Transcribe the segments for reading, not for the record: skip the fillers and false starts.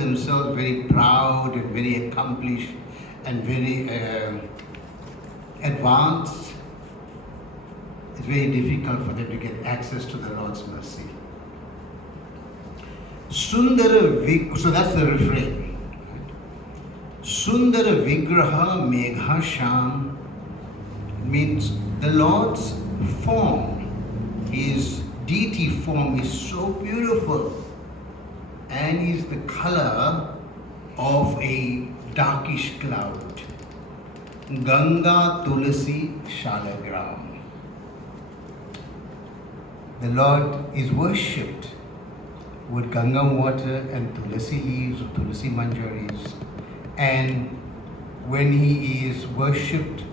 themselves very proud and very accomplished and very advanced, it's very difficult for them to get access to the Lord's mercy. So that's the refrain. Sundara Vigraha Megha Sham means the Lord's form, His deity form is so beautiful and is the color of a darkish cloud. Ganga Tulasi Shalagram. The Lord is worshipped with Ganga water and Tulasi leaves or Tulasi manjaris. And when He is worshipped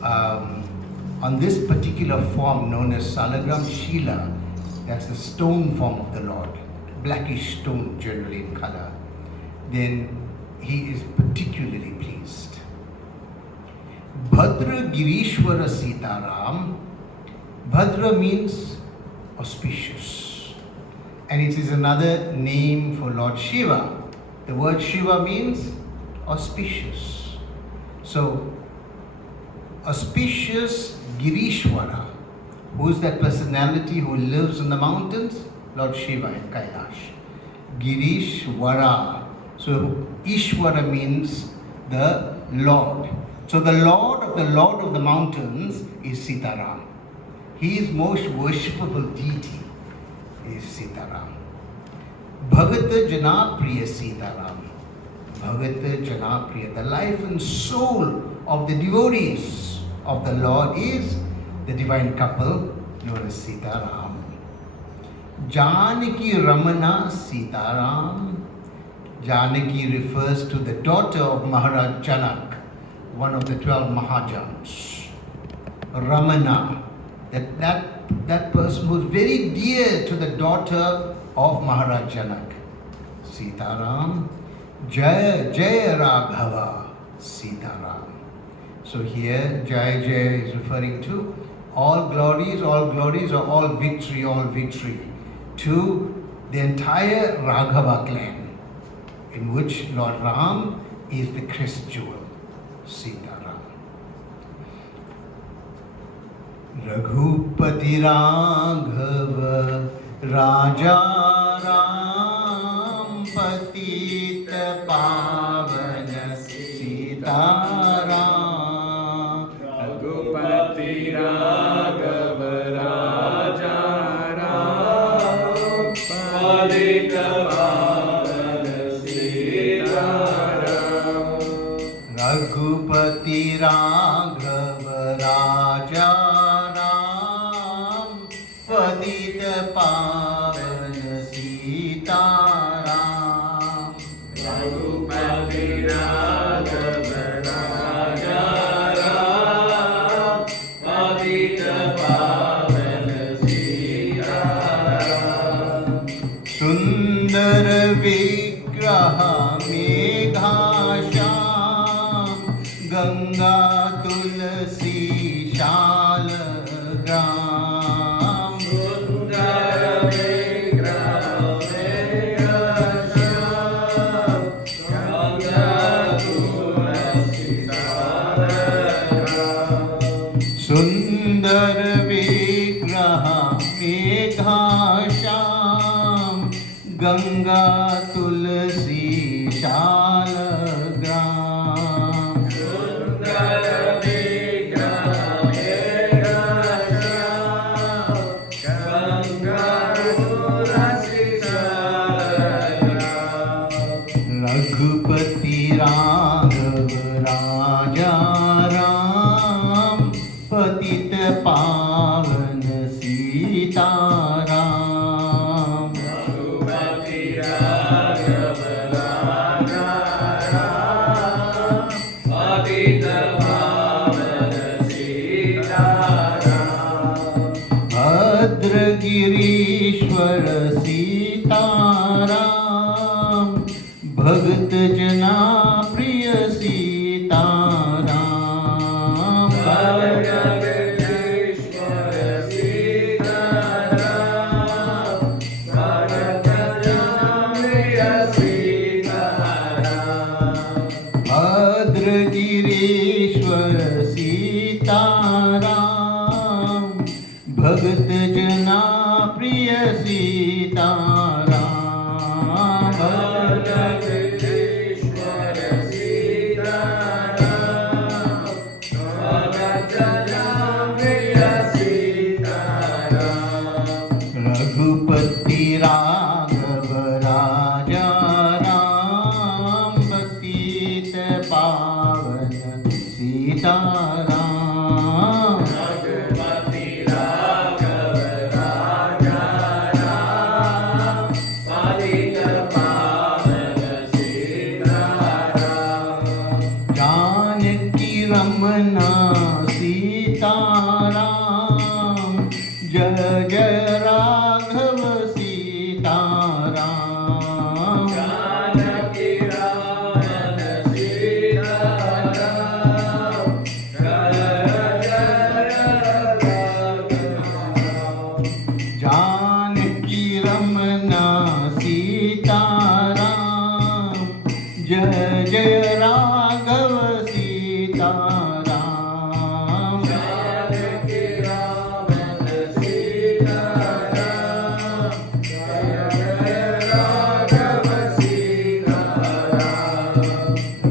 on this particular form known as Salagram Shila, that's the stone form of the Lord, blackish stone generally in color, then He is particularly pleased. Bhadra Girishwara Sitaram. Bhadra means auspicious, and it is another name for Lord Shiva. The word Shiva means auspicious. So, auspicious Girishwara. Who is that personality who lives in the mountains? Lord Shiva in Kailash. Girishwara. So, Ishwara means the Lord. So, the Lord of the mountains is Sitaram. His most worshipable deity is Sitaram. Bhagata Janapriya Sitaram. Bhagata Janapriya. The life and soul of the devotees of the Lord is the divine couple known as Sitaram. Janaki Ramana Sitaram. Janaki refers to the daughter of Maharaj Janak, one of the 12 Mahajans. Ramana, that person was very dear to the daughter of Maharaj Janak. Sitaram. Jaya Jaya Raghava Sitaram. So here Jaya Jaya is referring to all glories, or all victory to the entire Raghava clan, in which Lord Ram is the crest jewel, Sitaram. Raghupati Raghava Raja Ram Patita Pavana Sitaram. Raghupati Raghava Raja Ram Patita Pavana Sitaram. Raghupati Raghava Raja Padita Pavana Sitaram. Raghupati Raghava Raja Ram Padita Pavana Sitaram. Sundara Vigraha Megha Sham Ganga Tulasi Shalagram. Sundar Vigraha Megha Sham Ganga Tulasi Shalagram. Sundar Vigraha Megha Sham Ganga Tulasi Shalagram. Raghupati Raghava Raja Ram Patita Pavana Sitaram. Raghupati Raghava Raja Ram Patita Pavana Sitaram. Bhadra Girishwara Sitaram. Bhagat Jana Priya Sitaram. जय जय राघव सीताराम जानकी रामन सीताराम जय जय राघव सीताराम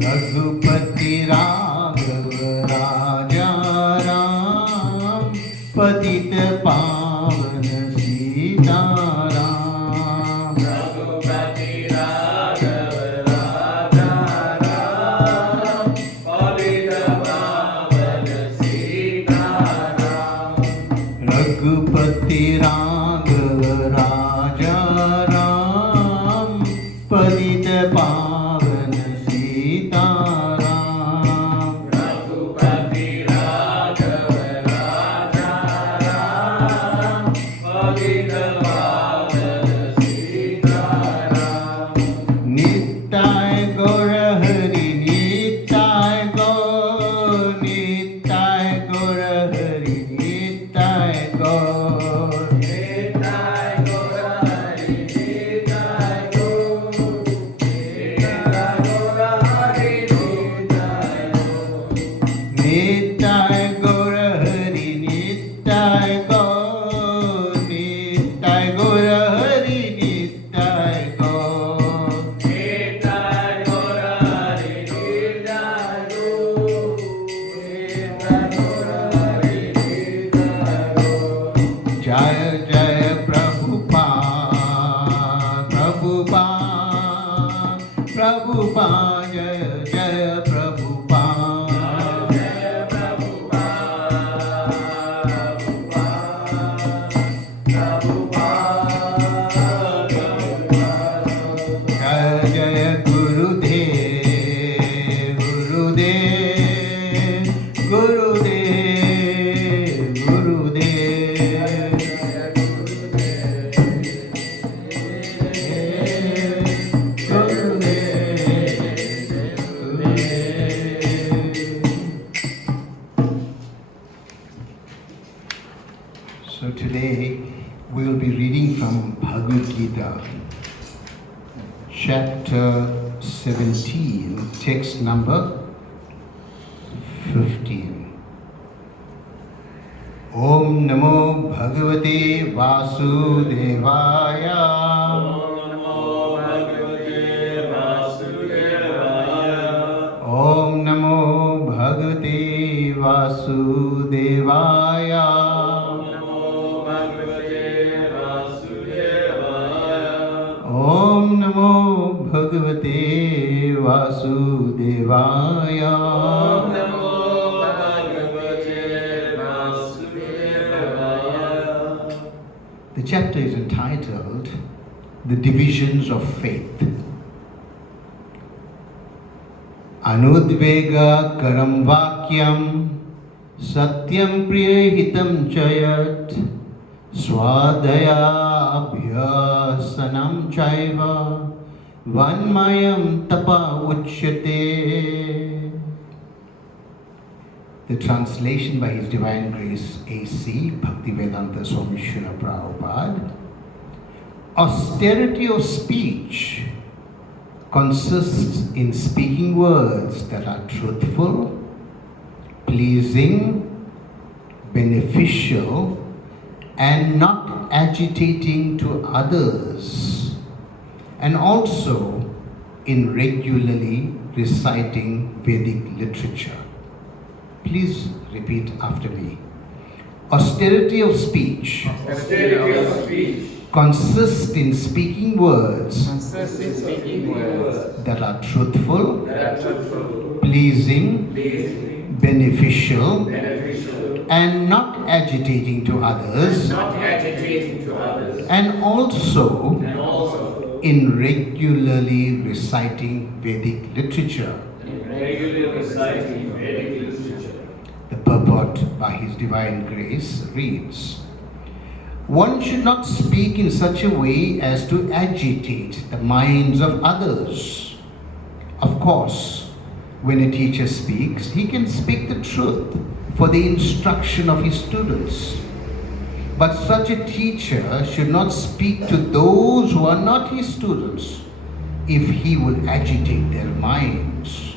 रघुपति राघव राजा राम पतित पावन सीताराम रघुपति राघव राजा राम पतित पावन सीताराम रघुपति राघव राजा राम पतित पावन सीताराम रघुपति राघव राजा राम पतित पावन सीताराम निताय गौर हरि निताय गौर निताय गौर हरि निताय गौर निताय गौर हरि निताय गौर निताय गौर हरि निताय गौर निताय गौर हरि निताय गौर निताय गौर हरि निताय गौर निताय गौर हरि निताय गौर निताय गौर हरि निताय गौर जय जय प्रभुपाद प्रभुपाद प्रभुपाद जय जय प्रभुपाद जय प्रभुपाद जय जय गुरुदेव गुरुदेव गुरुदेव गुरुदेव So today we will be reading from Bhagavad Gita, chapter 17, text number 15. Om Namo Bhagavate Vasudevaya. Om Namo Bhagavate Vasudevaya Om Namo Bhagavate Vasudevaya. Om Namo Bhagavate Vasudevaya. The chapter is entitled The Divisions of Faith. Anudvega karam vakyam satyam priyahitam chayat swadaya abhyasanam chaiva vanmayam tapa uchyate. The translation by His Divine Grace A.C. Bhaktivedanta Swami Srila Prabhupada. Austerity of speech consists in speaking words that are truthful, pleasing, beneficial, and not agitating to others, and also in regularly reciting Vedic literature. Please repeat after me. Austerity of speech Austerity of speech consists in speaking words consists in speaking words that are truthful, that are truthful, pleasing, pleasing, beneficial, beneficial, and not agitating to others, not agitating to others, and also and also in regularly reciting Vedic literature. in regularly reciting Vedic literature. The purport by His Divine Grace reads, one should not speak in such a way as to agitate the minds of others. Of course, when a teacher speaks, he can speak the truth for the instruction of his students. But such a teacher should not speak to those who are not his students if he will agitate their minds.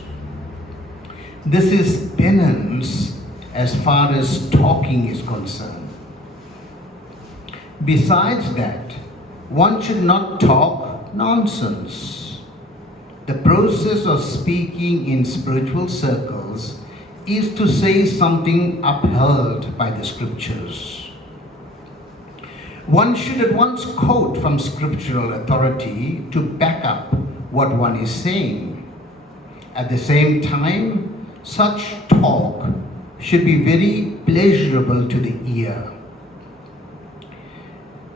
This is penance as far as talking is concerned. Besides that, one should not talk nonsense. The process of speaking in spiritual circles is to say something upheld by the scriptures. One should at once quote from scriptural authority to back up what one is saying. At the same time, such talk should be very pleasurable to the ear.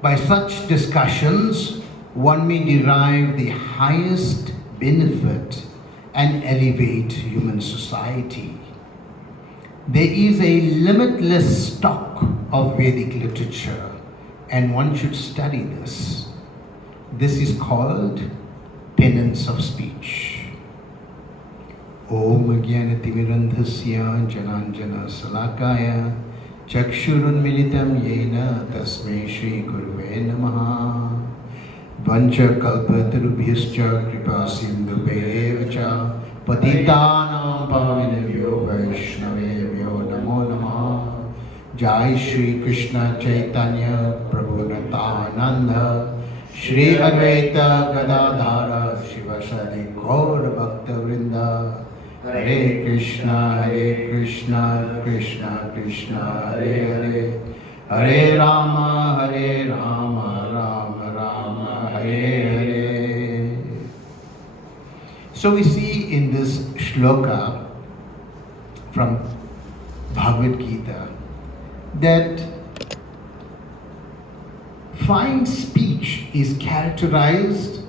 By such discussions, one may derive the highest benefit and elevate human society. There is a limitless stock of Vedic literature, and one should study this. This is called penance of speech. Om Jnanatimirandhasya Jananjana Salakaya Chakshurunmilitam Yena Tasmai Shri Guruve Namaha Vancha Kalpatarubhyascha Kripa Sindhubevacha Patitanam Pavinabhyo Vaishnavebhyo Namo Namaha Jai Shri Krishna Chaitanya Prabhu Nityananda Shri Advaita Gadadhara Shivasari Gaura Bhakta Vrinda Hare Krishna, Krishna Krishna, Hare Hare, Hare Rama, Rama Rama, Hare Hare. So we see in this shloka from Bhagavad Gita that fine speech is characterized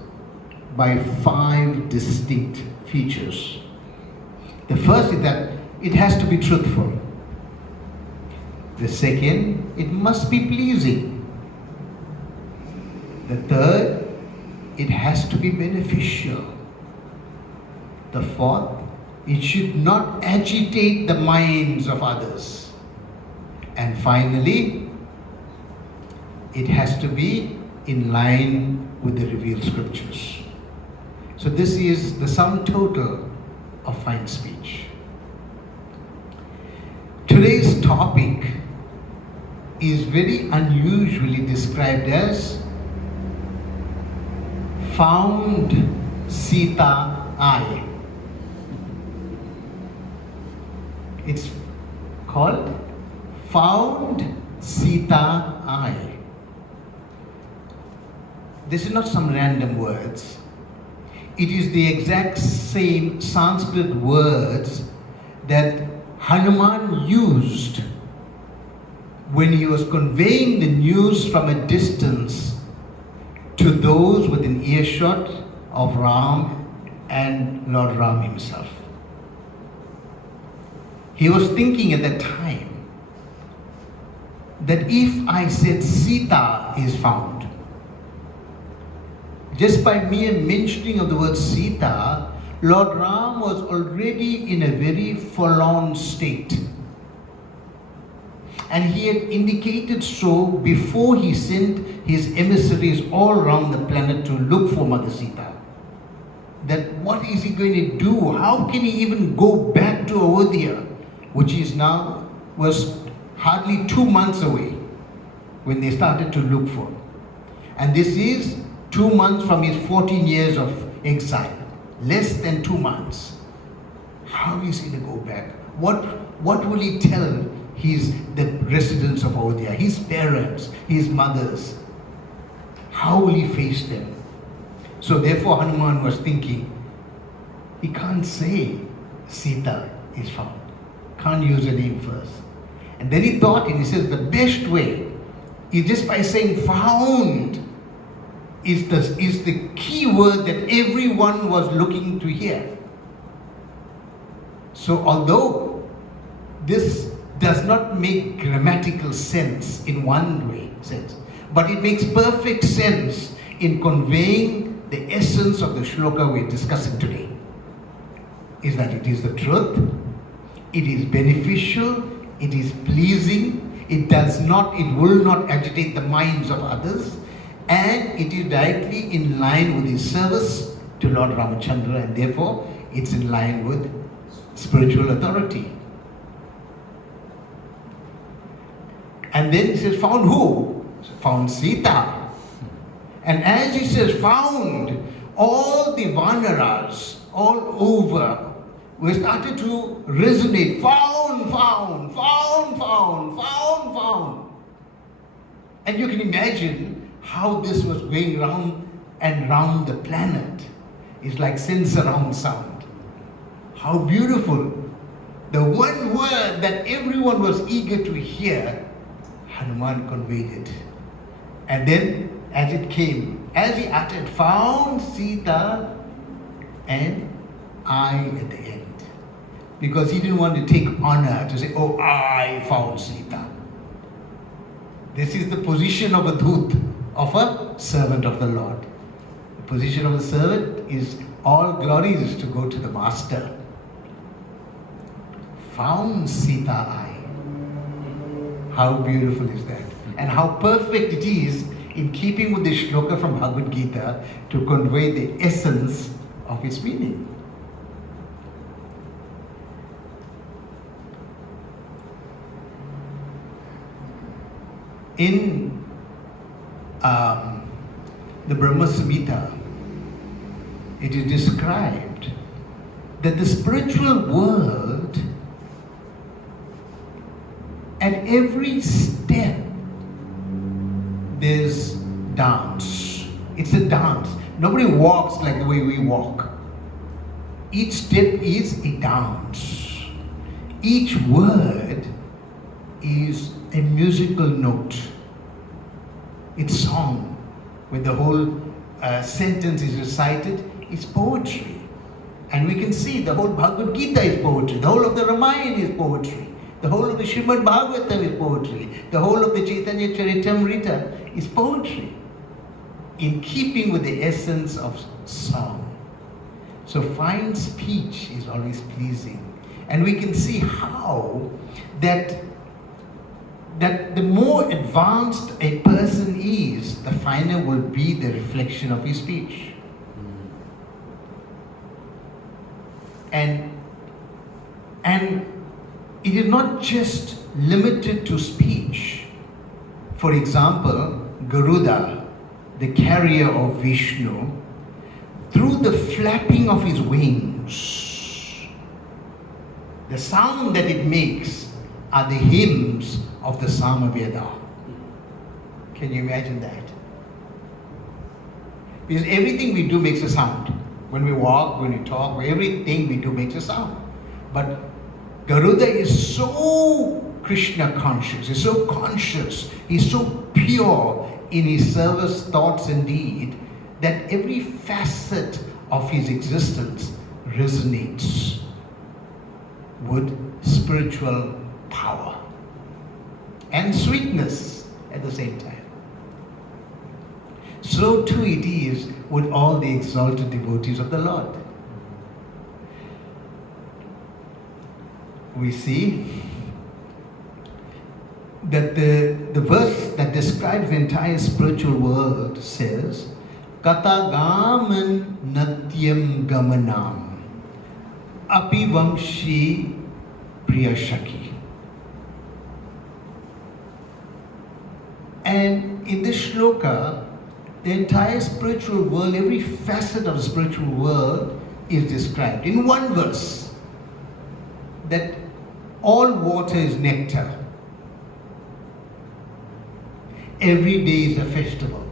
by 5 distinct features. The first is that it has to be truthful. The second, it must be pleasing. The third, it has to be beneficial. The fourth, it should not agitate the minds of others. And finally, it has to be in line with the revealed scriptures. So this is the sum total of fine speech. Today's topic is very unusually described as found Sita eye. It's called found Sita eye. This is not some random words. It is the exact same Sanskrit words that Hanuman used when he was conveying the news from a distance to those within earshot of Ram and Lord Ram himself. He was thinking at that time that if I said Sita is found, just by mere mentioning of the word Sita, Lord Ram was already in a very forlorn state. And he had indicated so before he sent his emissaries all around the planet to look for Mother Sita. That what is he going to do? How can he even go back to Ayodhya, which is now, was hardly 2 months away when they started to look for. And this is 2 months from his 14 years of exile. Less than 2 months. How is he to go back? What will he tell the residents of Ayodhya, his parents, his mothers? How will he face them? So therefore Hanuman was thinking, he can't say Sita is found. Can't use a name first. And then he thought, and he says the best way is just by saying found is the key word that everyone was looking to hear. So although this does not make grammatical sense in one way, but it makes perfect sense in conveying the essence of the shloka we're discussing today, is that it is the truth, it is beneficial, it is pleasing, it will not agitate the minds of others, and it is directly in line with his service to Lord Ramachandra, and therefore it's in line with spiritual authority. And then he says, found who? Found Sita. And as he says, found, all the Vanaras all over we started to resonate. Found, found, found, found, found, found. And you can imagine how this was going round and round the planet. It's like sense around sound. How beautiful. The one word that everyone was eager to hear, Hanuman conveyed it. And then as it came, as he uttered, found Sita and I at the end. Because he didn't want to take honor to say, oh, I found Sita. This is the position of a dhoot, of a servant of the Lord. The position of the servant is all glories to go to the master. Found Sita I. How beautiful is that? And how perfect it is in keeping with the shloka from Bhagavad Gita to convey the essence of its meaning. In the Brahma Samhita, it is described that the spiritual world, at every step, there's dance. It's a dance. Nobody walks like the way we walk. Each step is a dance. Each word is a musical note. It's song. When the whole sentence is recited, it's poetry. And we can see the whole Bhagavad Gita is poetry. The whole of the Ramayana is poetry. The whole of the Srimad Bhagavatam is poetry. The whole of the Chaitanya Charitamrita is poetry. In keeping with the essence of song. So fine speech is always pleasing. And we can see how that the more advanced a person is, the finer will be the reflection of his speech. And it is not just limited to speech. For example, Garuda, the carrier of Vishnu, through the flapping of his wings, the sound that it makes are the hymns of the Samaveda. Can you imagine that? Because everything we do makes a sound. When we walk, when we talk, everything we do makes a sound. But Garuda is so Krishna conscious, he's so conscious, he's so pure in his service, thoughts and deed, that every facet of his existence resonates with spiritual power and sweetness at the same time. So too it is with all the exalted devotees of the Lord. We see that the verse that describes the entire spiritual world says, Katagaman Natyam Gamanam Api Vamshi Priyashaki. And in this shloka, the entire spiritual world, every facet of the spiritual world is described in one verse. That all water is nectar. Every day is a festival.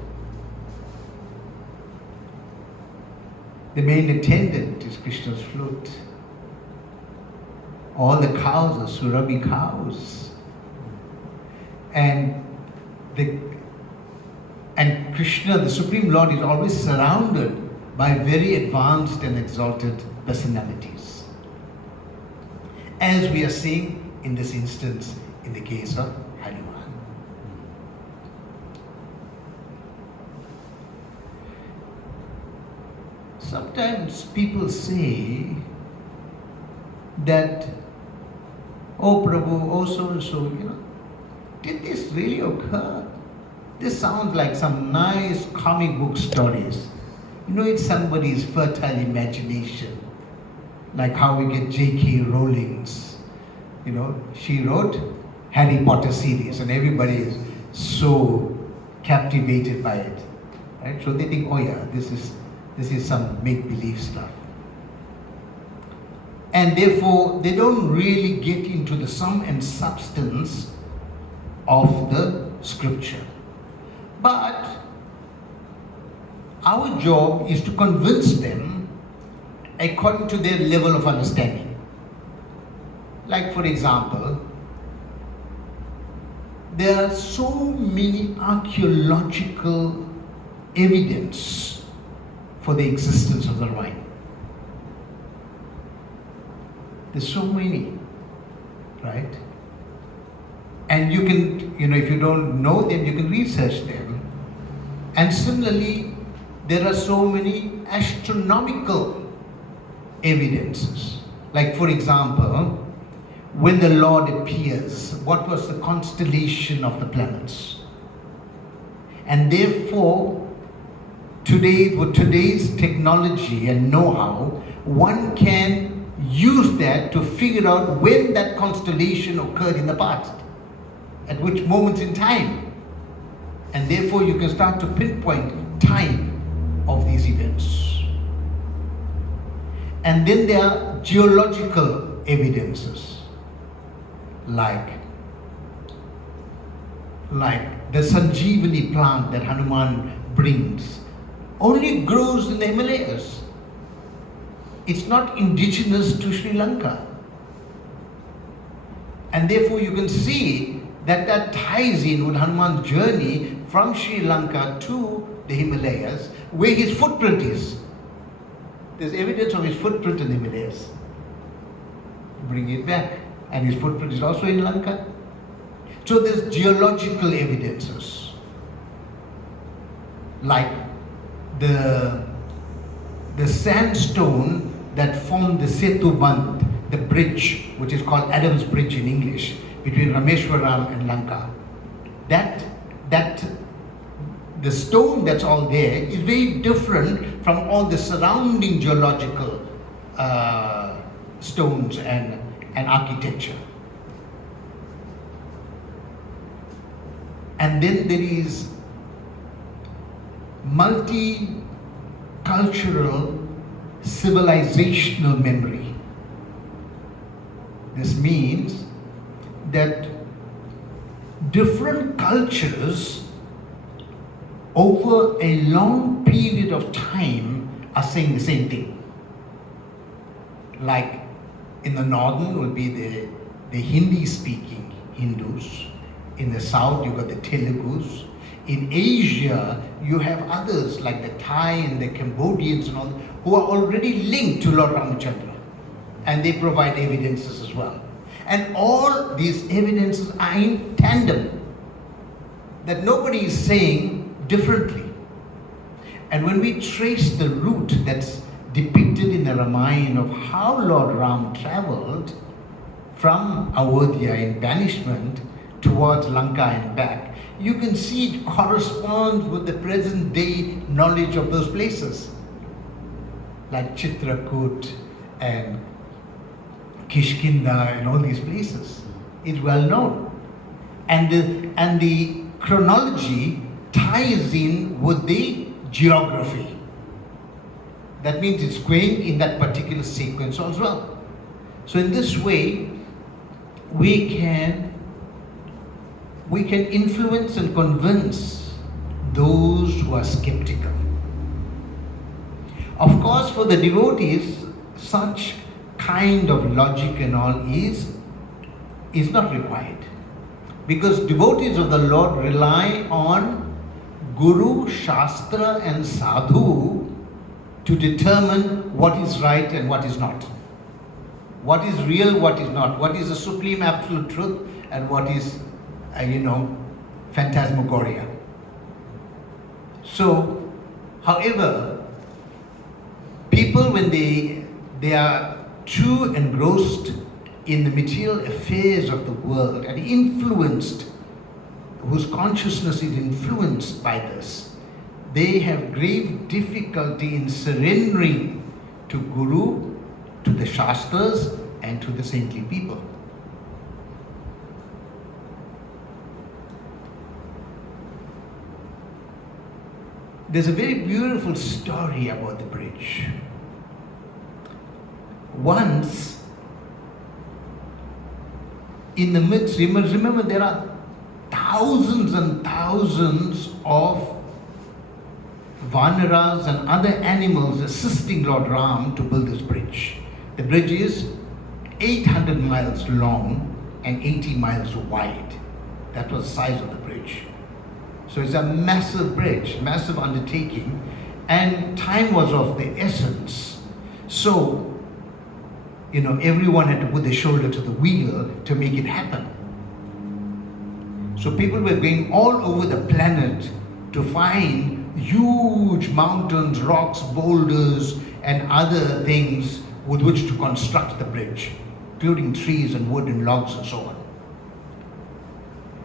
The main attendant is Krishna's flute. All the cows are Surabhi cows. And Krishna, the Supreme Lord, is always surrounded by very advanced and exalted personalities. As we are seeing in this instance, in the case of Hanuman. Sometimes people say that, oh Prabhu, oh so and so, did this really occur? This sounds like some nice comic book stories. It's somebody's fertile imagination. Like how we get J.K. Rowling's. She wrote Harry Potter series and everybody is so captivated by it. Right? So they think, oh yeah, this is some make-believe stuff. And therefore, they don't really get into the sum and substance of the scripture. But our job is to convince them according to their level of understanding. Like for example, there are so many archaeological evidence for the existence of the Rhine. There's so many, right? And you can, if you don't know them, you can research them. And similarly, there are so many astronomical evidences. Like for example, when the Lord appears, what was the constellation of the planets? And therefore, today, with today's technology and know-how, one can use that to figure out when that constellation occurred in the past, at which moments in time. And therefore you can start to pinpoint time of these events. And then there are geological evidences, like the Sanjeevani plant that Hanuman brings, only grows in the Himalayas. It's not indigenous to Sri Lanka. And therefore you can see that ties in with Hanuman's journey from Sri Lanka to the Himalayas, where his footprint is. There's evidence of his footprint in the Himalayas. Bring it back. And his footprint is also in Lanka. So there's geological evidences. Like the sandstone that formed the Setu Band, the bridge, which is called Adam's Bridge in English, between Rameshwaram and Lanka. The stone that's all there is very different from all the surrounding geological stones and architecture. And then there is multicultural civilizational memory. This means that different cultures over a long period of time are saying the same thing. Like in the northern will be the Hindi-speaking Hindus. In the south, you've got the Telugus. In Asia, you have others like the Thai and the Cambodians and all, who are already linked to Lord Ramachandra. And they provide evidences as well. And all these evidences are in tandem. That nobody is saying differently. And when we trace the route that's depicted in the Ramayana of how Lord Ram traveled from Avodhya in banishment towards Lanka and back, you can see it corresponds with the present day knowledge of those places. Like Chitrakoot and Kishkinda and all these places. It's well known. And the chronology ties in with the geography. That means it's going in that particular sequence as well. So in this way, we can influence and convince those who are skeptical. Of course, for the devotees, such kind of logic and all is not required. Because devotees of the Lord rely on Guru, Shastra and Sadhu to determine what is right and what is not. What is real, what is not. What is the supreme absolute truth and what is, phantasmagoria. So, however, people when they are too engrossed in the material affairs of the world and influenced, whose consciousness is influenced by this, they have grave difficulty in surrendering to Guru, to the Shastras, and to the saintly people. There's a very beautiful story about the bridge. Once, in the midst, remember there are thousands and thousands of Vanaras and other animals assisting Lord Ram to build this bridge. The bridge is 800 miles long and 80 miles wide. That was the size of the bridge. So it's a massive bridge, massive undertaking, and time was of the essence. So, everyone had to put their shoulder to the wheel to make it happen. So people were going all over the planet to find huge mountains, rocks, boulders, and other things with which to construct the bridge, including trees and wood and logs and so on.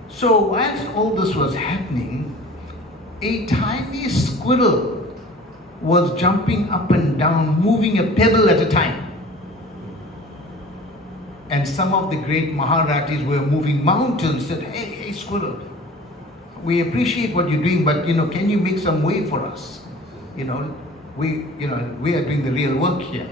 So whilst all this was happening, a tiny squirrel was jumping up and down, moving a pebble at a time. And some of the great Maharatis were moving mountains, said, hey squirrel, we appreciate what you're doing, but can you make some way for us? We are doing the real work here.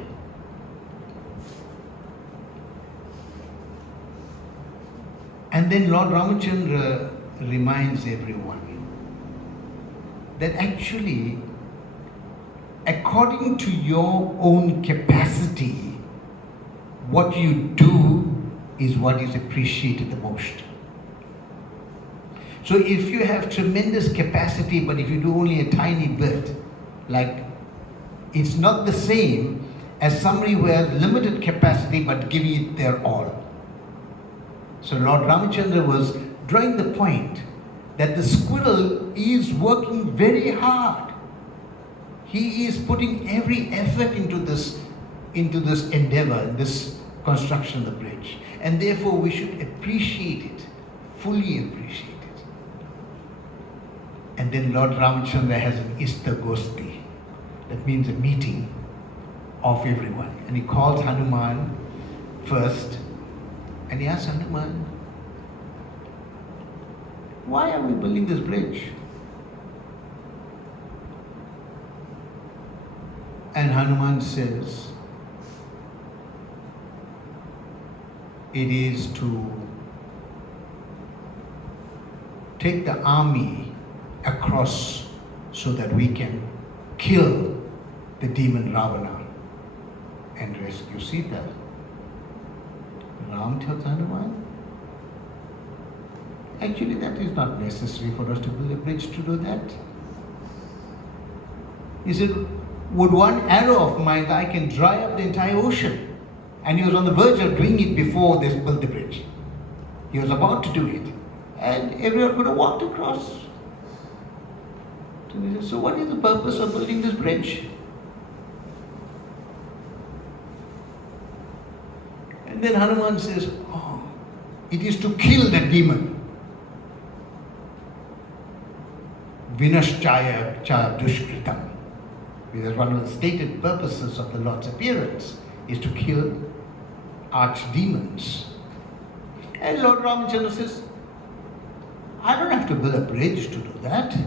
And then Lord Ramachandra reminds everyone that actually, according to your own capacity, what you do is what is appreciated the most. So if you have tremendous capacity, but if you do only a tiny bit, it's not the same as somebody who has limited capacity but giving it their all. So Lord Ramachandra was drawing the point that the squirrel is working very hard. He is putting every effort into this endeavor, this construction of the bridge. And therefore we should appreciate it, fully appreciate it. And then Lord Ramachandra has an Istagosti. That means a meeting of everyone. And he calls Hanuman first. And he asks Hanuman, why are we building this bridge? And Hanuman says, it is to take the army across so that we can kill the demon Ravana and rescue Sita. Ram tells Hanuman, actually that is not necessary for us to build a bridge to do that. He said, with one arrow of mine I can dry up the entire ocean. And he was on the verge of doing it before they built the bridge. He was about to do it. And everyone could have walked across. So he said, so what is the purpose of building this bridge? And then Hanuman says, it is to kill that demon. Vinashchaya cha dushkritam. Because one of the stated purposes of the Lord's appearance is to kill archdemons. And Lord Ramachandra says, I don't have to build a bridge to do that.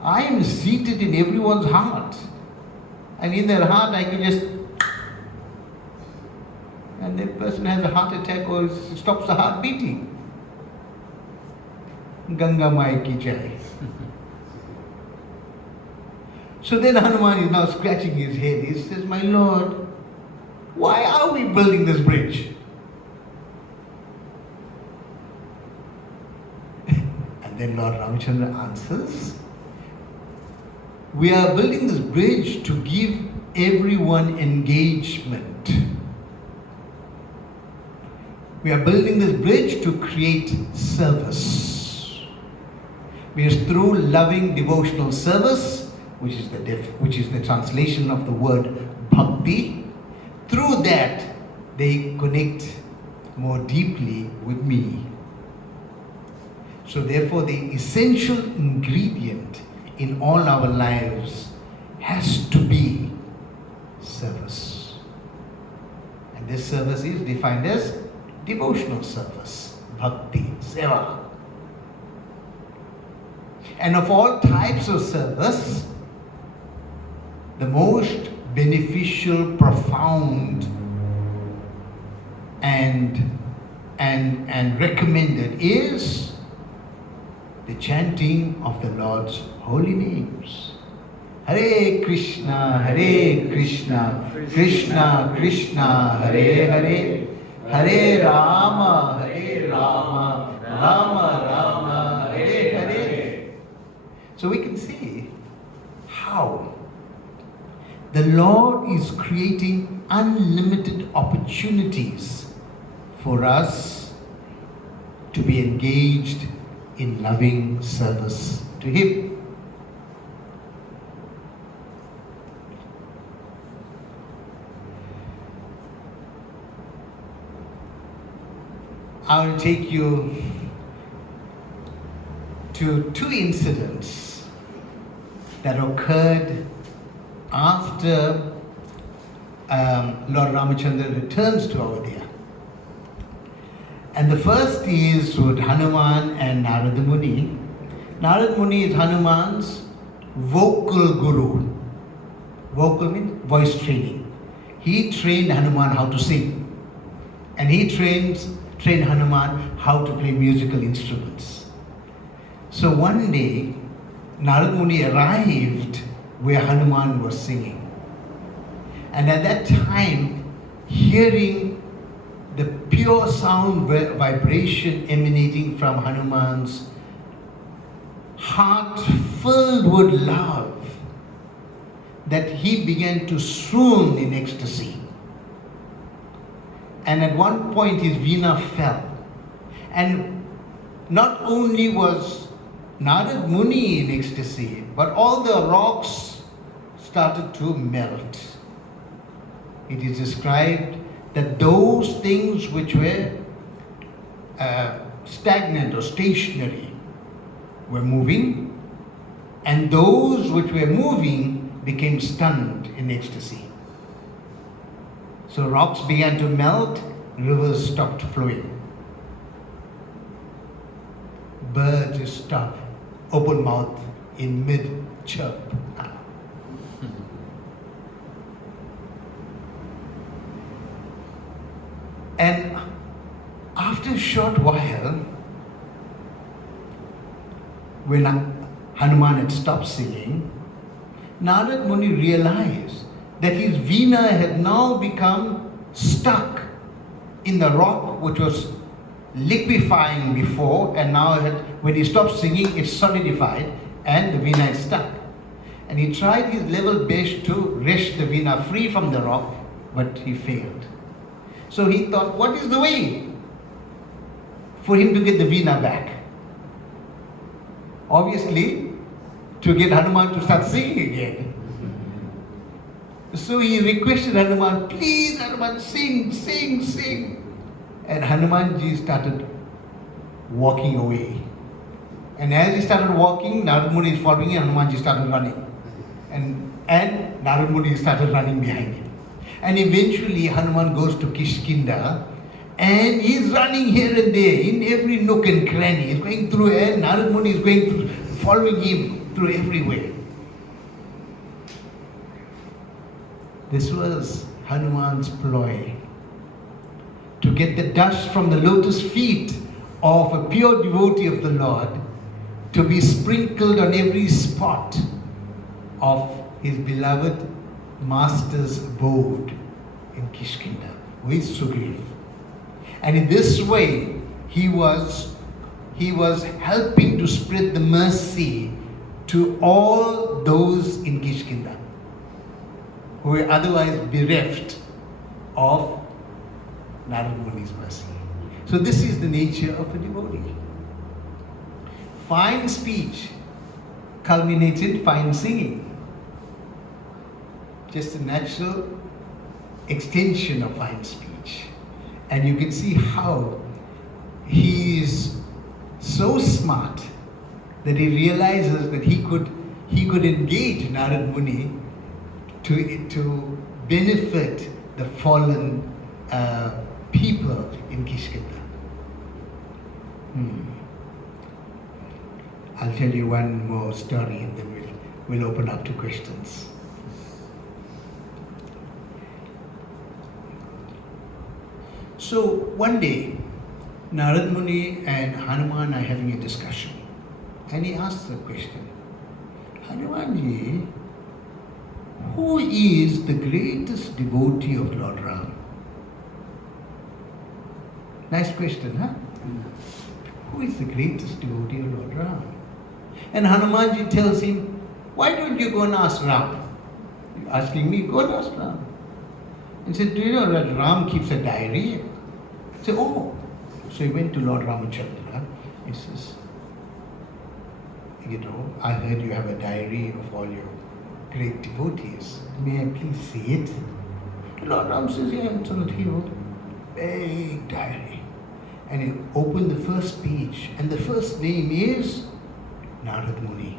I am seated in everyone's heart. And in their heart I can just... And that person has a heart attack or stops the heart beating. Ganga Mai ki jai. So then Hanuman is now scratching his head. He says, my Lord, why are we building this bridge? And then Lord Ramachandra answers, we are building this bridge to give everyone engagement. We are building this bridge to create service. Because through loving devotional service, which is the translation of the word Bhakti, through that they connect more deeply with me. So therefore the essential ingredient in all our lives has to be service. And this service is defined as devotional service, Bhakti, Seva. And of all types of service, the most beneficial, profound, and recommended is the chanting of the Lord's holy names. Hare Krishna, Krishna Krishna, Hare Hare, Hare Rama, Rama Rama, Hare Hare. So we can see how the Lord is creating unlimited opportunities for us to be engaged in loving service to Him. I will take you to two incidents that occurred after Lord Ramachandra returns to Avodhya. And the first is with Hanuman and Narada Muni. Narada Muni is Hanuman's vocal guru. Vocal means voice training. He trained Hanuman how to sing. And he trained Hanuman how to play musical instruments. So one day, Narada Muni arrived where Hanuman was singing. And at that time, hearing the pure sound vibration emanating from Hanuman's heart filled with love, that he began to swoon in ecstasy. And at one point his veena fell. And not only was Narada Muni in ecstasy, but all the rocks started to melt. It is described that those things which were stagnant or stationary were moving, and those which were moving became stunned in ecstasy. So rocks began to melt, rivers stopped flowing. Birds just stopped, open mouth in mid-chirp. And after a short while, when Hanuman had stopped singing, Narada Muni realized that his veena had now become stuck in the rock which was liquefying before, and now when he stopped singing, it solidified and the veena is stuck. And he tried his level best to wrest the veena free from the rock, but he failed. So he thought, what is the way for him to get the veena back? Obviously, to get Hanuman to start singing again. So he requested Hanuman, please Hanuman, sing, sing, sing. And Hanumanji started walking away. And as he started walking, Narada Muni is following and Hanumanji started running. And Narada Muni started running behind him. And eventually Hanuman goes to Kishkinda and he's running here and there in every nook and cranny. He's going through, and Narada Muni is going through, following him through everywhere. This was Hanuman's ploy to get the dust from the lotus feet of a pure devotee of the Lord to be sprinkled on every spot of his beloved master's abode in Kishkinda with Sugriv. And in this way, he was helping to spread the mercy to all those in Kishkinda who were otherwise bereft of Narada Muni's mercy. So this is the nature of a devotee. Fine speech culminated fine singing. Just a natural extension of fine speech. And you can see how he is so smart that he realizes that he he could engage Narad Muni to benefit the fallen people in Kishkinda. I'll tell you one more story and then we'll open up to questions. So one day, Narad Muni and Hanuman are having a discussion. And he asks the question, Hanumanji, who is the greatest devotee of Lord Ram? Nice question, huh? Who is the greatest devotee of Lord Ram? And Hanumanji tells him, why don't you go and ask Ram? You're asking me, go and ask Ram. And said, do you know that Ram keeps a diary? He said, oh. So he went to Lord Ramachandra. He says, I heard you have a diary of all your great devotees. May I please see it? Lord Ram says, yeah, it's on the table. Big diary. And he opened the first page, and the first name is Narad Muni.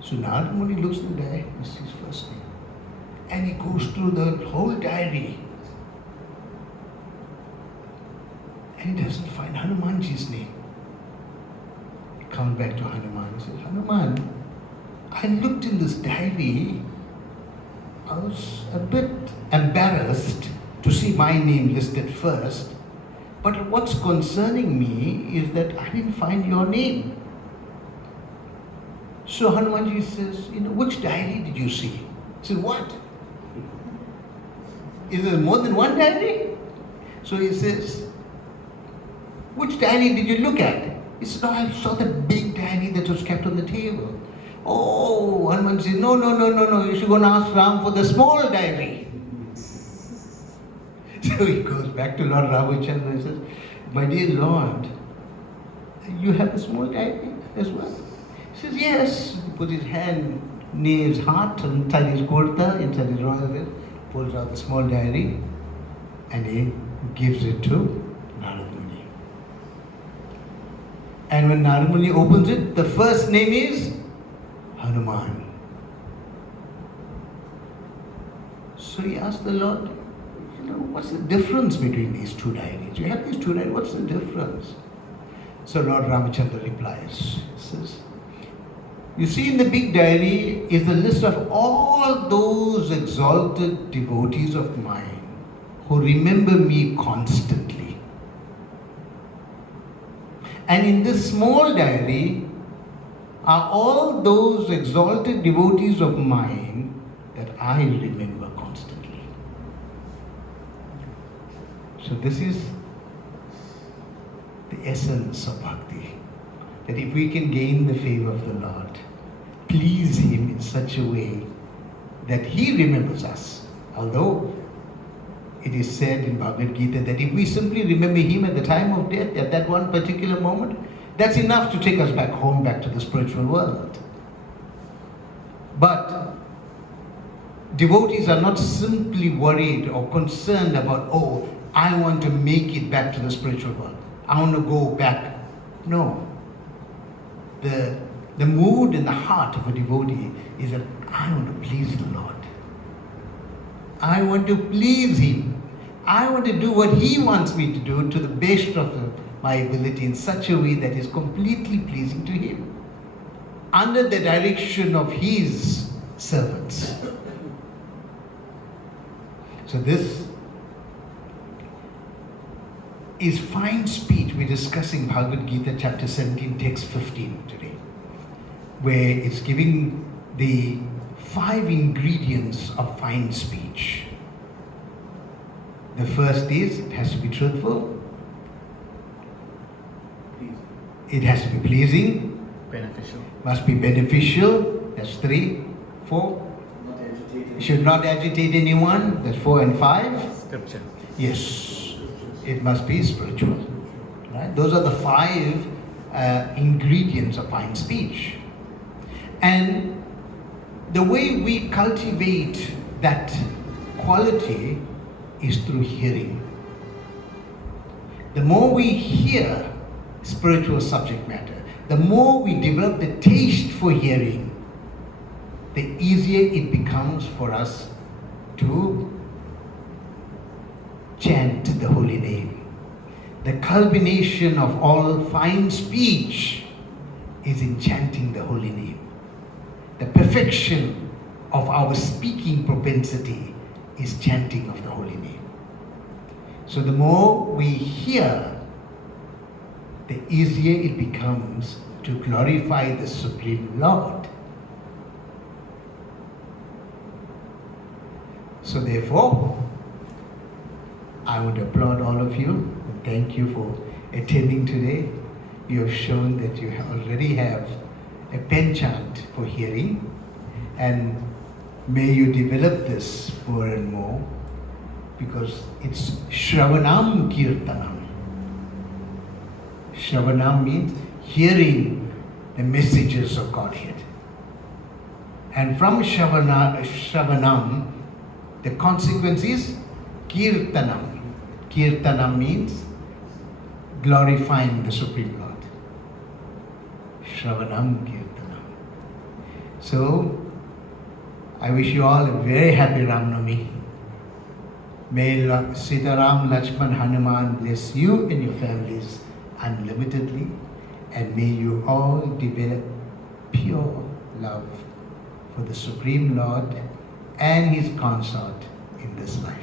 So Narad Muni looks at the diary, this is his first name. And he goes through the whole diary. And he doesn't find Hanumanji's name. He comes back to Hanuman and says, Hanuman, I looked in this diary. I was a bit embarrassed to see my name listed first. But what's concerning me is that I didn't find your name. So Hanumanji says, which diary did you see? He said, what? Is there more than one diary? So he says, which diary did you look at? He said, no, I saw the big diary that was kept on the table. Oh, Hanuman says, no, you should go and ask Ram for the small diary. So he goes back to Lord Ramachandra and says, my dear Lord, you have a small diary as well? He says, yes. He puts his hand near his heart, inside his kurta, inside his royal vest, pulls out the small diary, and he gives it to Narad Muni. And when Narad Muni opens it, the first name is Hanuman. So he asked the Lord, what's the difference between these two diaries? You have these two diaries, what's the difference? So Lord Ramachandra replies, he says, you see, in the big diary is the list of all those exalted devotees of mine who remember me constantly. And in this small diary are all those exalted devotees of mine that I remember constantly. So this is the essence of bhakti. That if we can gain the favor of the Lord, please Him in such a way that He remembers us. Although it is said in Bhagavad Gita that if we simply remember Him at the time of death, at that one particular moment, that's enough to take us back home, back to the spiritual world. But devotees are not simply worried or concerned about, oh, I want to make it back to the spiritual world. I want to go back. No. The mood in the heart of a devotee is that I want to please the Lord. I want to please Him. I want to do what He wants me to do to the best of my ability in such a way that is completely pleasing to Him, under the direction of His servants. So this is fine speech. We're discussing Bhagavad Gita chapter 17, text 15 today, where it's giving the 5 ingredients of fine speech. The first is, it has to be truthful, it has to be pleasing, beneficial, must be beneficial, that's 3. 4, it should not agitate anyone, that's 4 and 5. scripture. Yes, it must be spiritual. Right? Those are the 5 ingredients of fine speech. And the way we cultivate that quality is through hearing. The more we hear spiritual subject matter, the more we develop the taste for hearing, the easier it becomes for us to chant the holy name. The culmination of all fine speech is in chanting the holy name. The perfection of our speaking propensity is chanting of the holy name. So the more we hear, the easier it becomes to glorify the Supreme Lord. So therefore, I would applaud all of you and thank you for attending today. You have shown that you already have a penchant for hearing, and may you develop this more and more, because it's Shravanam Kirtanam. Shravanam means hearing the messages of Godhead. And from Shravanam, the consequence is Kirtanam. Kirtanam means glorifying the Supreme Lord. Shravanam Kirtanam. So, I wish you all a very happy Ramnami. May Sita, Ram, Lakshman, Hanuman bless you and your families unlimitedly, and may you all develop pure love for the Supreme Lord and His consort in this life.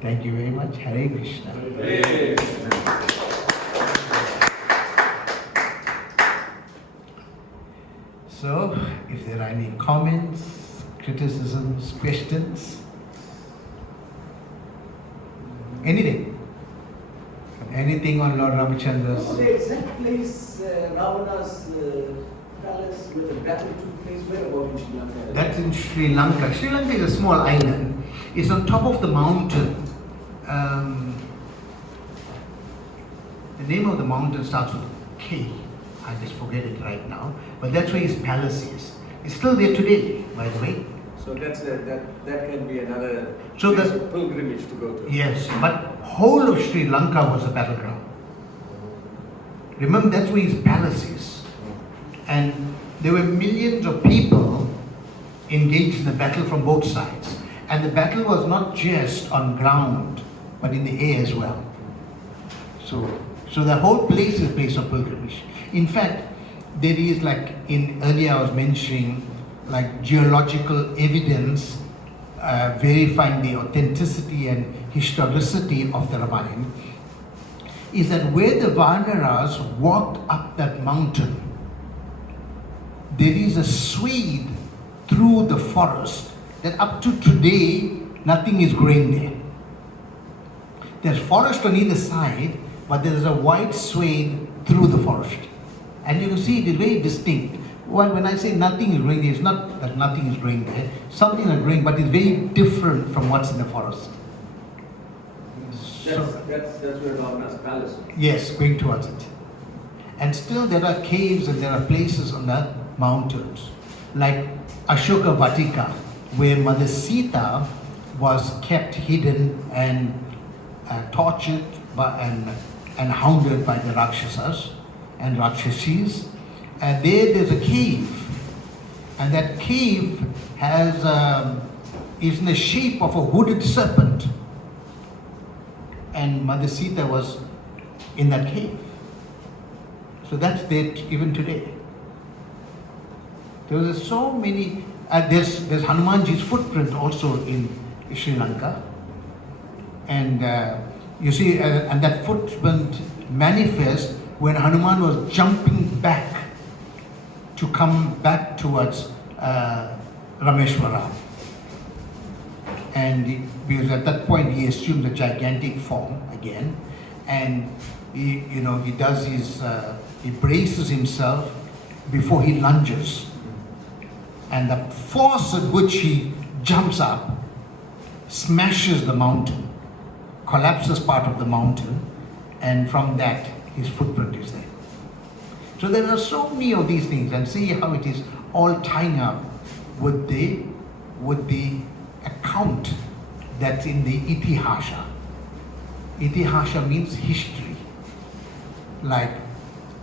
Thank you very much. Hare Krishna. Hare Krishna. So, if there are any comments, criticisms, questions, anything on Lord Ramachandra's. So the exact place, Ravana's palace where the battle took place, where about in Sri Lanka? That's in Sri Lanka. Sri Lanka is a small island. It's on top of the mountain. The name of the mountain starts with K. I just forget it right now. But that's where his palace is. It's still there today, by the way. So that can be another So place of pilgrimage to go to. Yes, but whole of Sri Lanka was a battleground. Remember, that's where his palace is. And there were millions of people engaged in the battle from both sides. And the battle was not just on ground, but in the air as well. So the whole place is a place of pilgrimage. In fact, there is, like earlier I was mentioning, like geological evidence verifying the authenticity and historicity of the Ramayana, is that where the Vanaras walked up that mountain, there is a swathe through the forest that up to today nothing is growing there. There's forest on either side, but there is a wide swathe through the forest. And you can see it is very distinct. Well, when I say nothing is growing there, it's not that nothing is growing there. Something is growing, but it's very different from what's in the forest. That's where Ravana's palace is. Yes, going towards it. And still there are caves and there are places on the mountains, like Ashoka Vatika, where Mother Sita was kept hidden and tortured and hounded by the Rakshasas and Rakshashis. And there's a cave, and that cave is in the shape of a hooded serpent. And Mother Sita was in that cave. So that's there even today. There are so many. There's Hanumanji's footprint also in Sri Lanka, and you see, and that footprint manifests when Hanuman was jumping back to come back towards Rameshwara. And because at that point he assumes a gigantic form again, and he does he braces himself before he lunges, and the force at which he jumps up smashes the mountain, collapses part of the mountain, and from that his footprint is there. So there are so many of these things, and see how it is all tying up with the account that's in the Itihasha. Itihasha means history. Like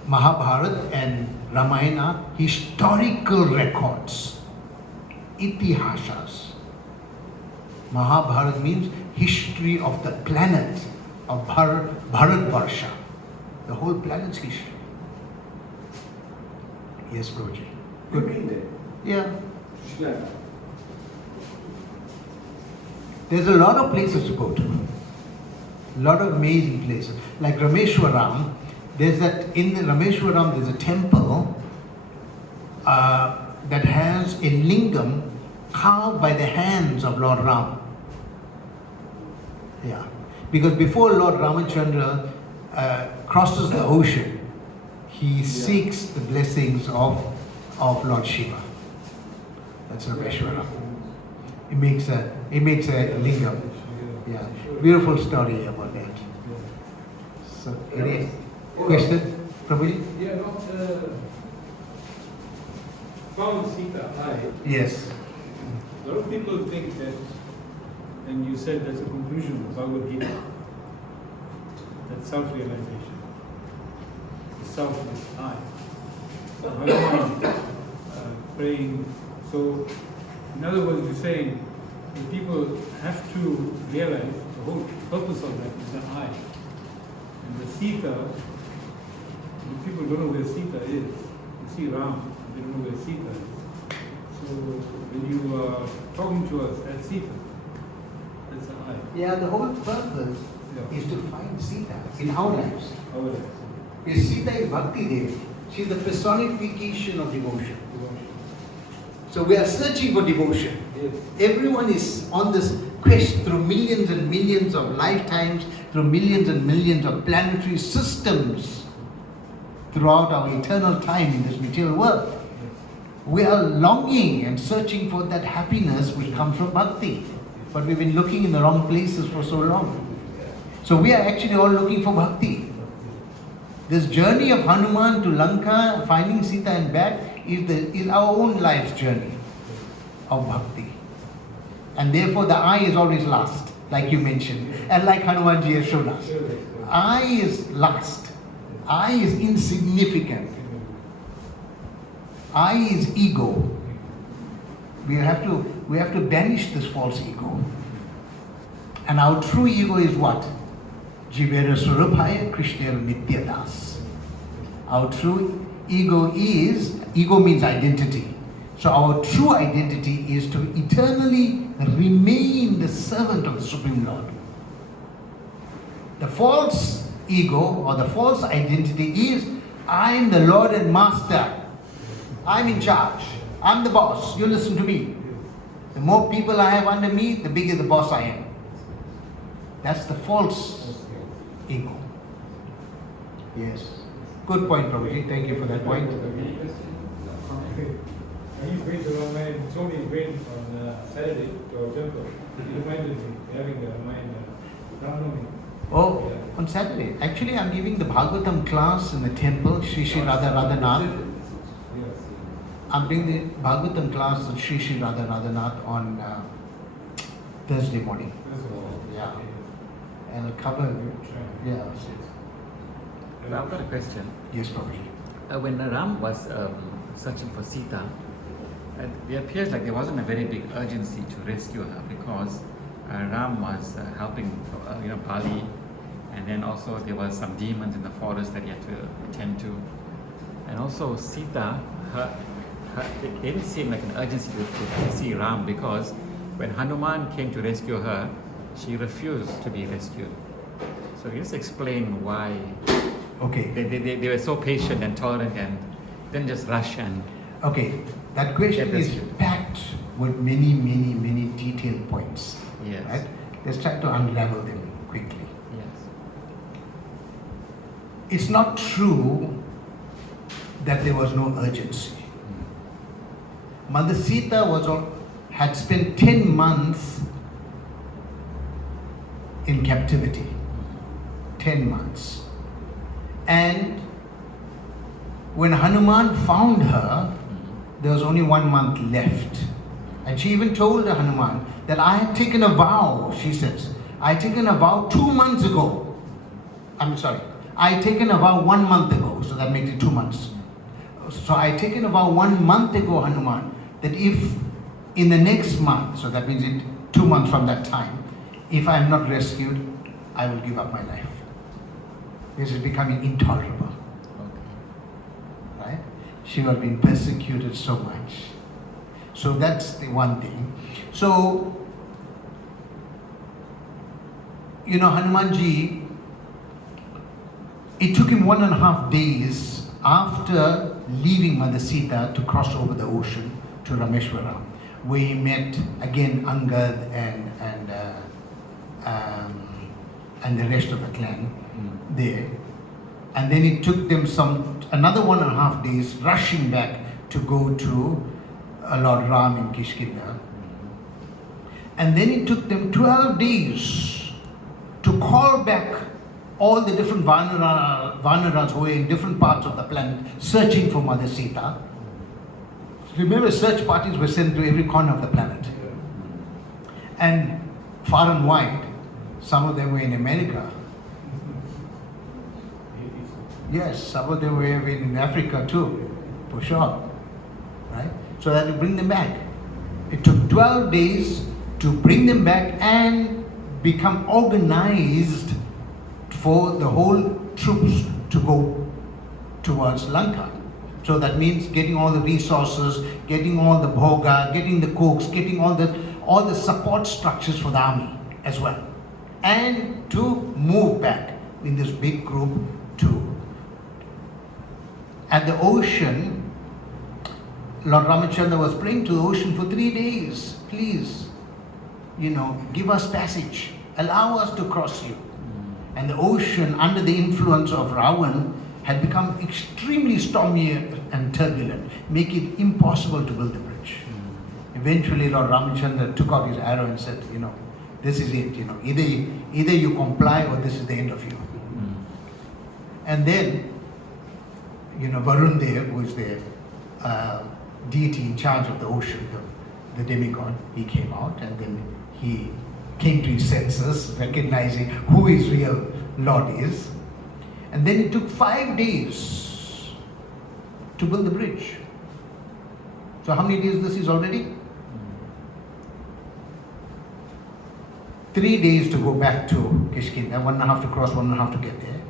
Mahabharata and Ramayana, historical records itihasas. Mahabharata means history of the planet of Bharatvarsha. The whole planet's history. Yes, Prabhuji. You've been there. Yeah. Sri Lanka. There's a lot of places to go to. A lot of amazing places. Like Rameshwaram, there's that, in the Rameshwaram there's a temple that has a lingam carved by the hands of Lord Ram. Yeah. Because before Lord Ramachandra crosses the ocean, he seeks the blessings of Lord Shiva. That's Rameshwaram. He makes a lingam. Yeah. Beautiful story about that. So, any question, Prabhuji? Yeah, not found Sita, Yes. A lot of people think that, and you said that's a conclusion of Bhagavad Gita, that self-realization. The self is I. So how am I praying? So, in other words, you're saying that people have to realize the whole purpose of that is the I. And the Sita, the people don't know where Sita is. You see Ram, they don't know where Sita is. So when you are talking to us as Sita, that's the I. Yeah, the whole purpose is to find Sita in our lives. Our lives. Because Sita is Bhakti Devi. She's the personification of devotion. So we are searching for devotion. Yes. Everyone is on this quest through millions and millions of lifetimes, through millions and millions of planetary systems throughout our eternal time in this material world. We are longing and searching for that happiness which comes from Bhakti. But we've been looking in the wrong places for so long. So we are actually all looking for Bhakti. This journey of Hanuman to Lanka, finding Sita and back, is our own life's journey of Bhakti. And therefore the I is always last, like you mentioned. And like Hanumanji has shown us. I is last. I is insignificant. I is ego. We have to banish this false ego. And our true ego is what? Jivera Surabhaya Krishnera Nityadas. Our true ego means identity. So our true identity is to eternally remain the servant of the Supreme Lord. The false ego or the false identity is, I am the Lord and Master. I'm in charge. I'm the boss. You listen to me. The more people I have under me, the bigger the boss I am. That's the false ego. Yes. Good point, Prabhuji. Thank you for that point. He's going to Ramayana. Swami went on Saturday to our temple. He reminded me having a Ramayana Ramnami. Oh, on Saturday. Actually, I'm giving the Bhagavatam class in the temple, Sri Sri Radha Radhanath. I'm doing the Bhagavatam class at Sri Sri Radha Radhanath on Thursday morning. Yeah. And I'll cover. Yeah. I've got a question. Yes, Prabhuji. When Ram was searching for Sita, it appears like there wasn't a very big urgency to rescue her because Ram was helping Bali, and then also there was some demons in the forest that he had to attend to, and also Sita, it didn't seem like an urgency to see Ram because when Hanuman came to rescue her, she refused to be rescued. So can you just explain why? Okay. They were so patient and tolerant and didn't just rush and... Okay. That question is packed with many, many, many detailed points. Yes. Right? Let's try to unravel them quickly. Yes. It's not true that there was no urgency. Mother Sita had spent 10 months in captivity. 10 months. And when Hanuman found her, there was only 1 month left. And she even told Hanuman that I had taken a vow, she says. I had taken a vow 2 months ago. I'm sorry. I had taken a vow 1 month ago, so that makes it 2 months. So I had taken a vow 1 month ago, Hanuman, that if in the next month, so that means in 2 months from that time, if I am not rescued, I will give up my life. This is becoming intolerable. Okay. Right? She was being persecuted so much. So that's the one thing. So, Hanumanji, it took him 1.5 days after leaving Mother Sita to cross over the ocean to Rameshwaram, where he met again Angad and the rest of the clan there. And then it took them another 1.5 days rushing back to go to Lord Ram in Kishkinda. And then it took them 12 days to call back all the different Vanaras who were in different parts of the planet searching for Mother Sita. Remember, search parties were sent to every corner of the planet. And far and wide, some of them were in America. Yes, some of them were in Africa too, for sure. Right? So that to bring them back. It took 12 days to bring them back and become organized for the whole troops to go towards Lanka. So that means getting all the resources, getting all the bhoga, getting the cooks, getting all the support structures for the army as well. And to move back in this big group at the ocean. Lord Ramachandra was praying to the ocean for 3 days. Please, give us passage. Allow us to cross you. And the ocean, under the influence of Ravan, had become extremely stormy and turbulent, making it impossible to build the bridge. Eventually, Lord Ramachandra took out his arrow and said, this is it. Either you comply or this is the end of you. And then, Varun Dev, who is the deity in charge of the ocean, the demigod, he came out and then he came to his senses, recognizing who his real Lord is. And then it took 5 days to build the bridge. So how many days this is already? 3 days to go back to Kishkinda, 1.5 to cross, 1.5 to get there.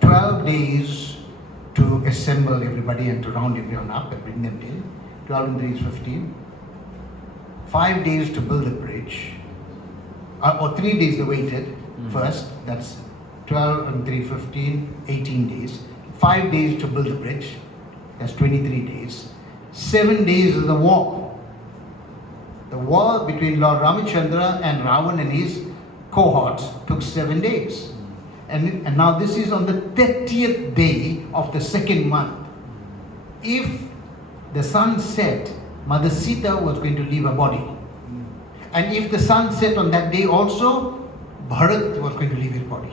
12 days to assemble everybody and to round everyone up and bring them in. 12 and 3 is 15. 5 days to build the bridge. Or 3 days they waited first. That's 12 and 3, 15, 18 days. 5 days to build the bridge. That's 23 days. 7 days is the war. The war between Lord Ramachandra and Ravan and his cohorts took 7 days. And now this is on the 30th day of the 2nd month. If the sun set, Mother Sita was going to leave her body. And if the sun set on that day also, Bharat was going to leave his body.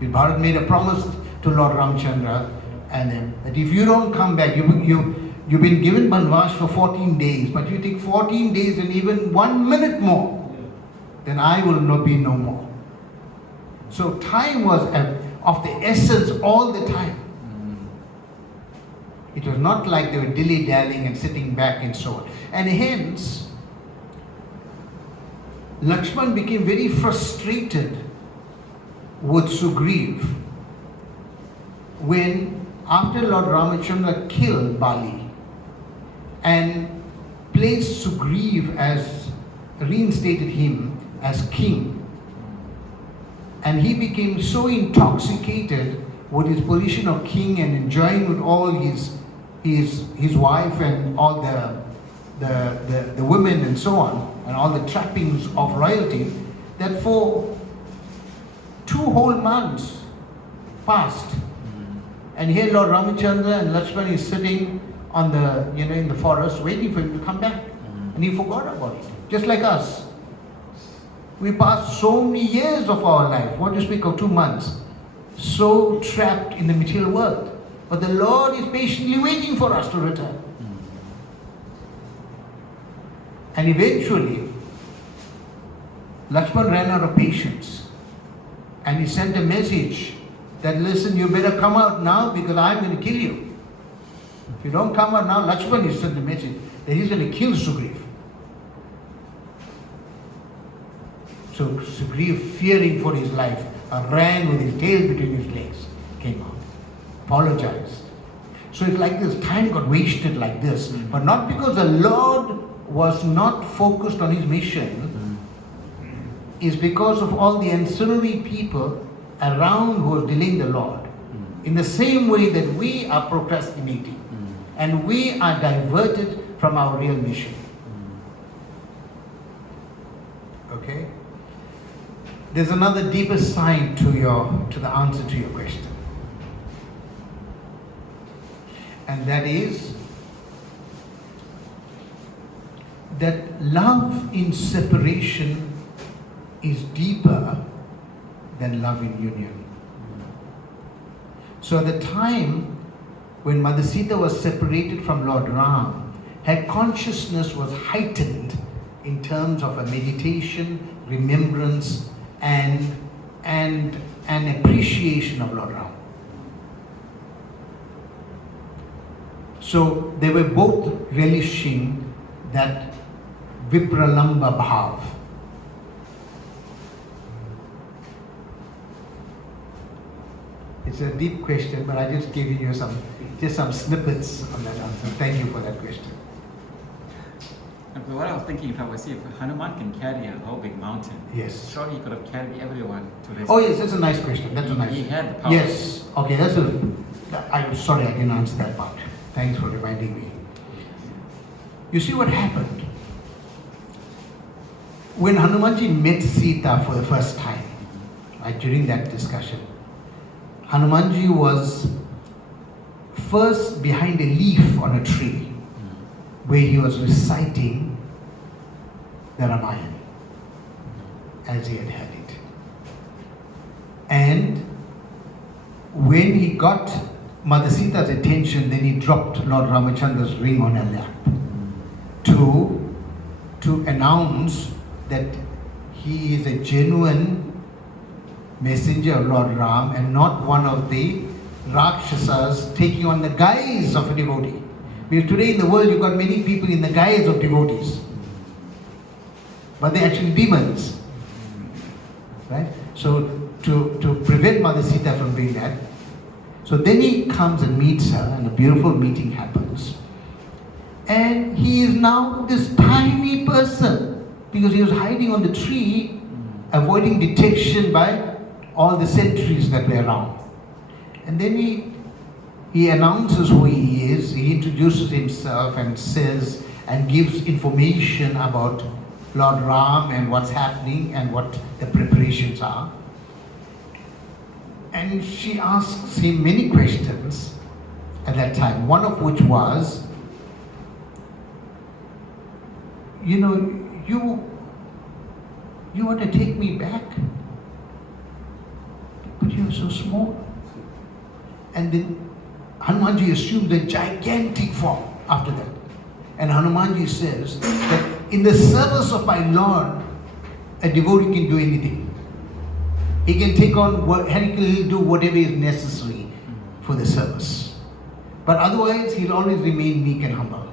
Bharat made a promise to Lord Ramachandra and them that if you don't come back, you've been given Banvas for 14 days, but you take 14 days and even 1 minute more, then I will be no more. So time was of the essence all the time. It was not like they were dilly-dallying and sitting back and so on. And hence, Lakshman became very frustrated with Sugriv when, after Lord Ramachandra killed Bali and placed Sugriv reinstated him as king, and he became so intoxicated with his position of king and enjoying with all his wife and all the women and so on, and all the trappings of royalty, that for 2 whole months passed. And here Lord Ramachandra and Lakshman is sitting on in the forest waiting for him to come back. And he forgot about it. Just like us. We passed so many years of our life, what do you speak of 2 months, so trapped in the material world. But the Lord is patiently waiting for us to return. And eventually, Lakshman ran out of patience. And he sent a message that, listen, you better come out now because I'm going to kill you. If you don't come out now, Lakshman has sent a message that he's going to kill Sugriv. So Sugriva, fearing for his life, ran with his tail between his legs, came out, apologized. So it's like this, time got wasted like this, but not because the Lord was not focused on his mission, is because of all the ancillary people around who are delaying the Lord. In the same way that we are procrastinating and we are diverted from our real mission. Okay? There's another deeper side to the answer to your question. And that is that love in separation is deeper than love in union. So at the time when Mother Sita was separated from Lord Ram, her consciousness was heightened in terms of a meditation, remembrance, and an appreciation of Lord Ram. So they were both relishing that Vipralamba Bhav. It's a deep question, but I just gave you some snippets on that answer. Thank you for that question. But what I was thinking, if I was if Hanuman can carry a whole big mountain, Yes. surely he could have carried everyone to rescue. Oh yes, that's a nice question. That's a nice. He had the power. Yes. Okay, I'm sorry I didn't answer that part. Thanks for reminding me. You see what happened? When Hanumanji met Sita for the first time, right, during that discussion, Hanumanji was first behind a leaf on a tree where he was reciting the Ramayana as he had heard it. And when he got Mother Sita's attention, then he dropped Lord Ramachandra's ring on her lap to announce that he is a genuine messenger of Lord Ram and not one of the Rakshasas taking on the guise of a devotee. Because today in the world you've got many people in the guise of devotees, but they're actually demons. Right? So to prevent Mother Sita from doing that, so then he comes and meets her and a beautiful meeting happens. And he is now this tiny person because he was hiding on the tree, avoiding detection by all the sentries that were around. And then he announces who he is, he introduces himself and says and gives information about Lord Ram and what's happening and what the preparations are. And she asks him many questions at that time, one of which was, you want to take me back? But you're so small. And then Hanumanji assumes a gigantic form after that. And Hanumanji says that in the service of my Lord, a devotee can do anything. He can take on he'll do whatever is necessary for the service. But otherwise, he'll always remain meek and humble.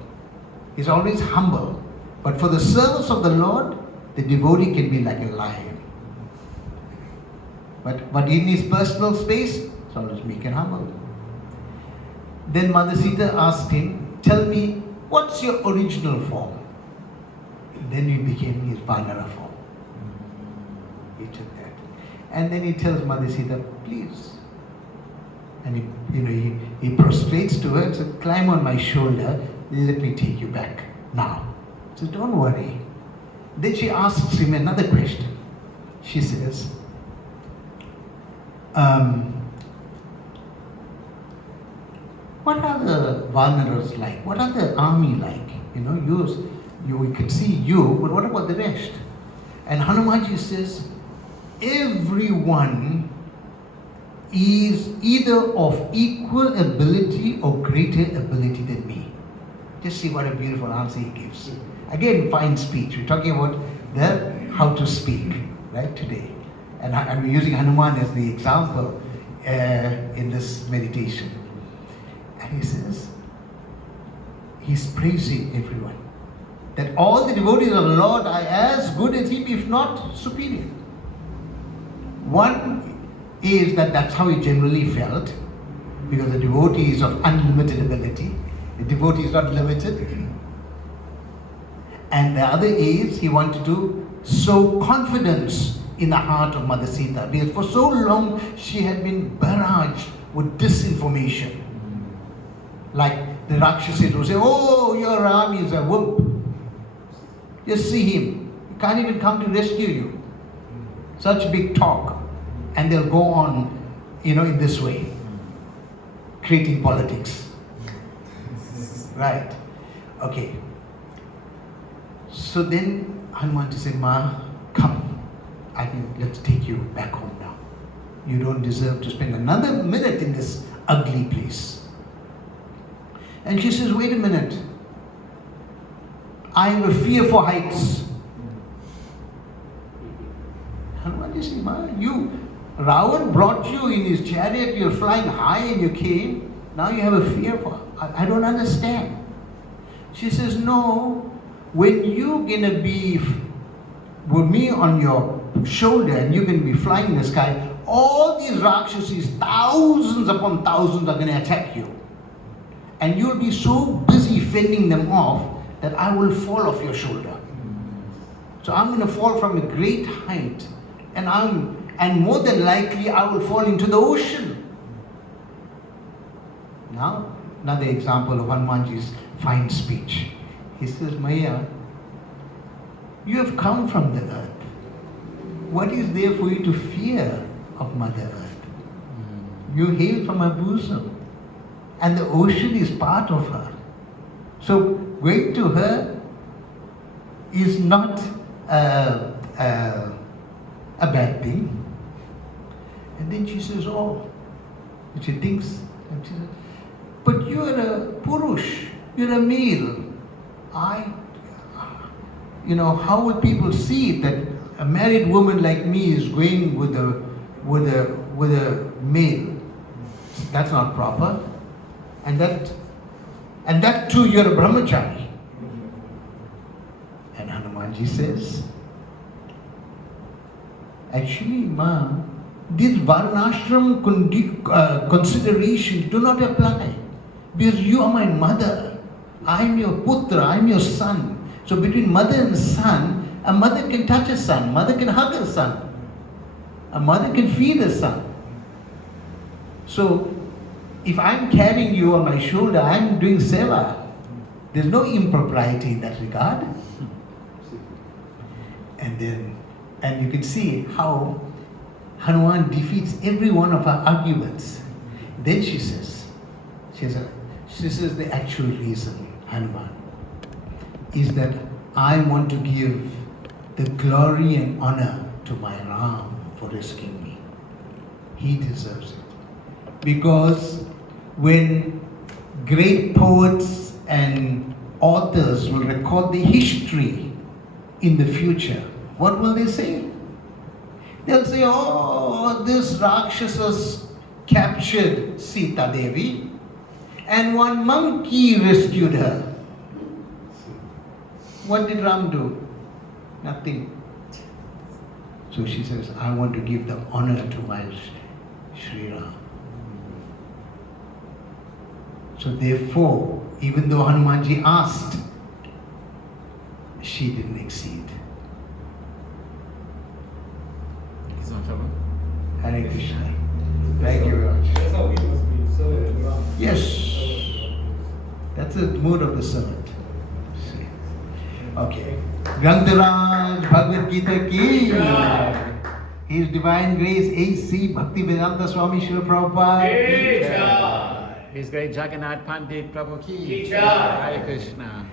He's always humble. But for the service of the Lord, the devotee can be like a lion. But in his personal space, it's always meek and humble. Then Mother Sita asked him, tell me, what's your original form? Then he became his Vanara form. He took that. And then he tells Mother Sita, please. And he prostrates to her and says, climb on my shoulder, let me take you back now. So don't worry. Then she asks him another question. She says, what are the Vanaras like? What are the army like? We can see you, but what about the rest? And Hanumanji says, everyone is either of equal ability or greater ability than me. Just see what a beautiful answer he gives. Again, fine speech. We're talking about how to speak, right, today. And we're using Hanuman as the example in this meditation. And he says, he's praising everyone. that all the devotees of the Lord are as good as him, if not superior. One is that that's how he generally felt, because the devotee is of unlimited ability. The devotee is not limited. And the other is he wanted to sow confidence in the heart of Mother Sita, because for so long she had been barraged with disinformation. Like the Rakshasis will say, oh, your Ram is a wimp. Just see him. He can't even come to rescue you. Such big talk. And they'll go on, in this way. Creating politics. Right. Okay. So then Hanuman said, Ma, come. Let's take you back home now. You don't deserve to spend another minute in this ugly place. And she says, wait a minute. I have a fear for heights. Hanuman said, Ma, Ravan brought you in his chariot, you're flying high and you came. Now you have a fear for, I don't understand. She says, no, when you're going to be with me on your shoulder and you're going to be flying in the sky, all these Rakshasas, thousands upon thousands, are going to attack you. And you'll be so busy fending them off that I will fall off your shoulder. So I'm going to fall from a great height, and more than likely I will fall into the ocean. Now, another example of Hanumanji's fine speech. He says, Maya, you have come from the earth. What is there for you to fear of Mother Earth? You hail from her bosom, and the ocean is part of her. So going to her is not a bad thing. And then she says, oh, and she thinks, and she says, but you are a Purush, you're a male. How will people see it that a married woman like me is going with a male? That's not proper. And that too, you're a brahmachari. And Hanumanji says, actually, Ma, these varnashram considerations do not apply. Because you are my mother. I am your putra, I am your son. So between mother and son, a mother can touch a son, mother can hug a son, a mother can feed a son. So if I'm carrying you on my shoulder, I'm doing seva. There's no impropriety in that regard. And you can see how Hanuman defeats every one of our arguments. Then she says the actual reason, Hanuman, is that I want to give the glory and honor to my Ram for rescuing me. He deserves it. Because when great poets and authors will record the history in the future, what will they say? They'll say, oh, this Rakshasas captured Sita Devi and one monkey rescued her. What did Ram do? Nothing. So she says, I want to give the honor to my Sri Ram. So therefore, even though Hanumanji asked, she didn't exceed. Hare Krishna. Thank you very much. That's how we must be. So, Yes. That's the mood of the servant. See. Okay. Grantaraj Bhagavad Gita ki. His Divine Grace A.C. Bhakti Vedanta Swami Srila Prabhupada. His great Jagadananda Pandit Prabhu ki. Jai. Hare Krishna.